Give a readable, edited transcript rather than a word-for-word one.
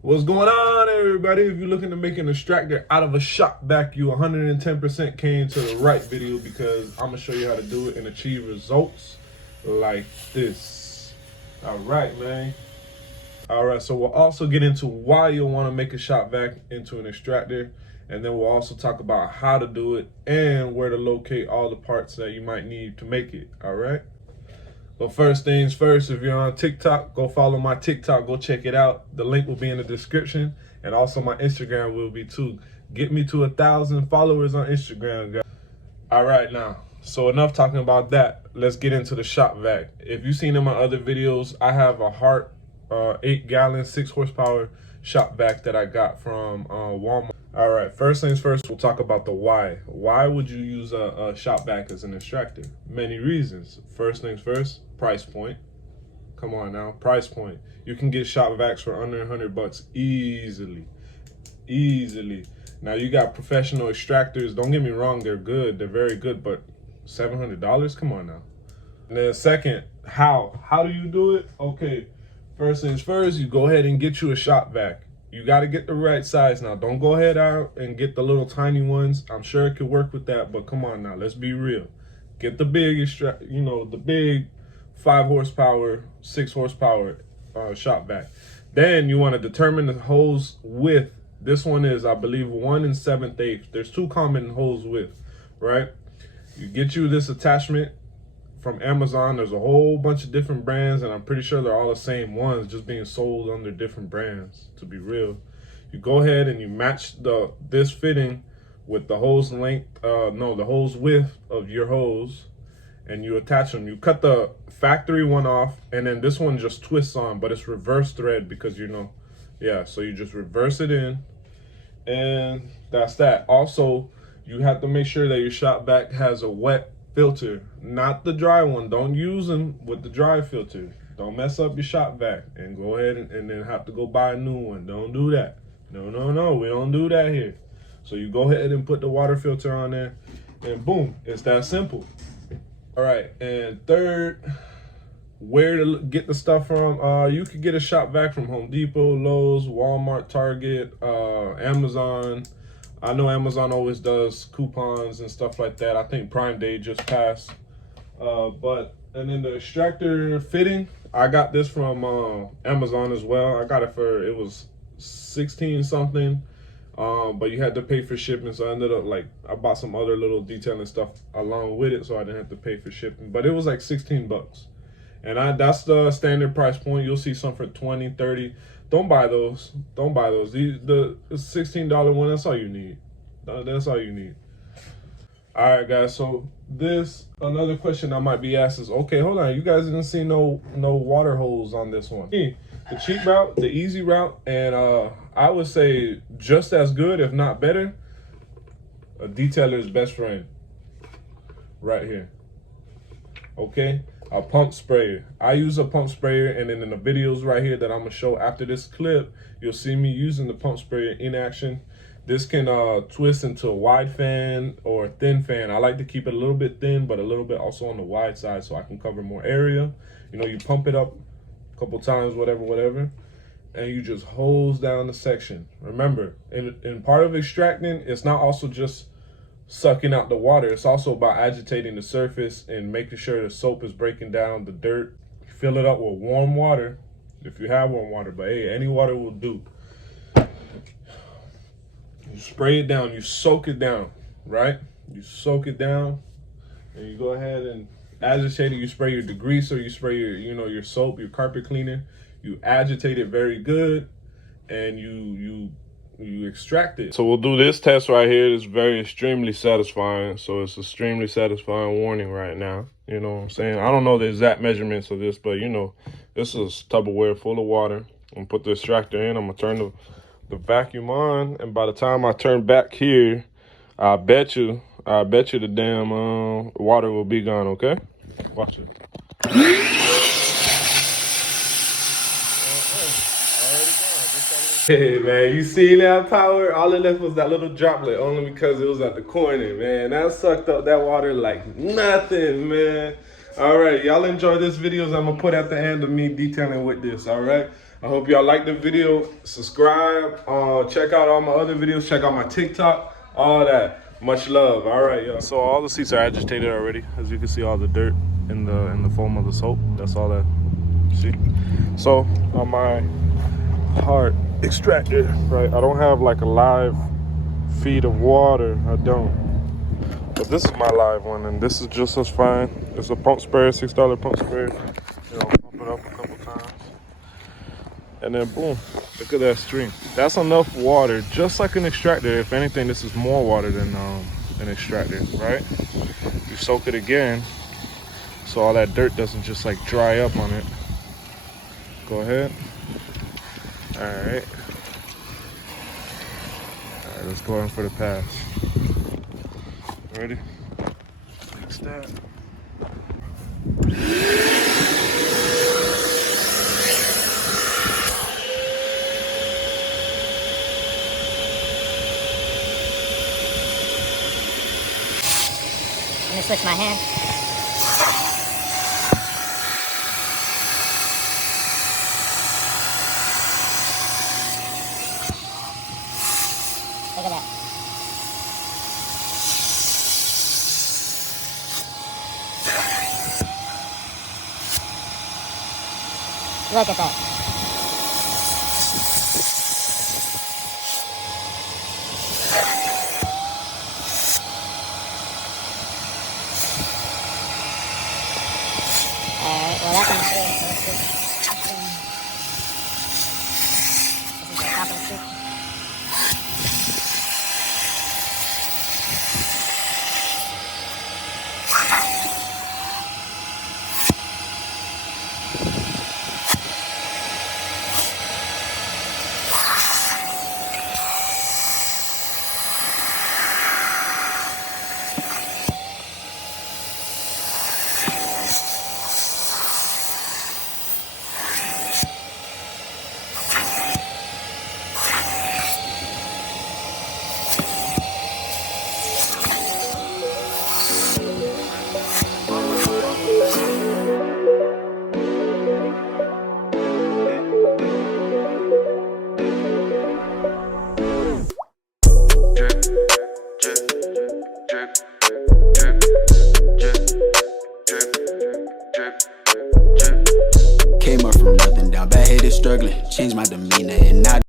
What's going on, everybody? If you're looking to make an extractor out of a Shop-vac, you 110% came to the right video, because I'm gonna show you how to do it and achieve results like this. All right, man. All right, so we'll also get into why you'll want to make a Shop-vac into an extractor, and then we'll also talk about how to do it and where to locate all the parts that you might need to make it. All right. But first things first, if you're on TikTok, go follow my TikTok, go check it out. The link will be in the description, and also my Instagram will be too. Get me to 1,000 followers on Instagram, guys. All right, now, so enough talking about that. Let's get into the Shop-vac. If you've seen in my other videos, I have a Hart 8-gallon, 6 horsepower Shop-vac that I got from Walmart. All right, first things first, we'll talk about the why. Why would you use a Shop-vac as an extractor? Many reasons. First things first, price point. Come on now, price point. You can get Shop-vacs for under $100 easily. Now you got professional extractors. Don't get me wrong, they're good. They're very good, but $700? Come on now. And then second, how do you do it? Okay, first things first, you go ahead and get you a Shop-vac. You got to get the right size now. Don't go ahead out and get the little tiny ones. I'm sure it could work with that, but come on now, let's be real. Get the big the big 5 horsepower, 6 horsepower Shop-vac. Then you want to determine the hose width. This one is, I believe, 1 7/8. There's 2 common hose width, right? You get you this attachment from Amazon. There's a whole bunch of different brands, and I'm pretty sure they're all the same ones, just being sold under different brands, to be real. You go ahead and you match this fitting with the hose length, the hose width of your hose, and you attach them. You cut the factory one off, and then this one just twists on, but it's reverse thread because so you just reverse it in, and that's that. Also, you have to make sure that your Shop-vac has a wet filter, not the dry one. Don't use them with the dry filter. Don't mess up your Shop-vac and go ahead and then have to go buy a new one. Don't do that. No, we don't do that here. So you go ahead and put the water filter on there, and boom, it's that simple. All right, and third, where to get the stuff from. You could get a Shop-vac from Home Depot, Lowe's, Walmart, Target, Amazon. I know Amazon always does coupons and stuff like that. I think Prime Day just passed. And then the extractor fitting, I got this from Amazon as well. I got it it was 16 something, but you had to pay for shipping. So I ended up I bought some other little detailing stuff along with it, so I didn't have to pay for shipping. But it was like 16 bucks. And that's the standard price point. You'll see some for 20, 30. Don't buy those. Don't buy those. The $16 one, that's all you need. That's all you need. All right, guys. So another question I might be asked is, okay, hold on. You guys didn't see no water hose on this one. The cheap route, the easy route, and I would say just as good, if not better, a detailer's best friend. Right here. Okay? A pump sprayer. I use a pump sprayer, and then in the videos right here that I'm gonna show after this clip, you'll see me using the pump sprayer in action. This can twist into a wide fan or a thin fan. I like to keep it a little bit thin, but a little bit also on the wide side, so I can cover more area. You pump it up a couple times, whatever, and you just hose down the section. Remember, in part of extracting, it's not also just sucking out the water. It's also about agitating the surface and making sure the soap is breaking down the dirt. Fill it up with warm water if you have warm water, but hey, any water will do. You spray it down, you soak it down, right? You soak it down, and you go ahead and agitate it. You spray your degreaser, you spray your soap, your carpet cleaner. You agitate it very good, and you extract it. So we'll do this test right here. It's extremely satisfying. So it's extremely satisfying warning right now. You know what I'm saying? I don't know the exact measurements of this, but this is Tupperware full of water. I'm gonna put the extractor in. I'm gonna turn the vacuum on, and by the time I turn back here, I bet you the damn water will be gone. Okay, watch it. Hey man, you see that power? All it left was that little droplet, only because it was at the corner, man. That sucked up that water like nothing, man. All right, y'all enjoy this videos I'm gonna put at the end of me detailing with this, all right? I hope y'all like the video. Subscribe. Check out all my other videos. Check out my TikTok. All that. Much love. All right, y'all. So all the seats are agitated already. As you can see, all the dirt in the foam of the soap. That's all that. See. So on my hard extractor, right? I don't have like a live feed of water. I don't. But this is my live one, and this is just as fine. It's a pump sprayer, $6 pump sprayer. You know, pump it up a couple times. And then boom, look at that stream. That's enough water, just like an extractor. If anything, this is more water than an extractor, right? You soak it again, so all that dirt doesn't just like dry up on it. Go ahead. All right, let's go in for the pass. Ready? Fix that. Let me switch my hand. Look at that. Look at that. Alright, well that one's good, so let's do this is the top of the soup. Came up from nothing, down bad headed, struggling. Changed my demeanor.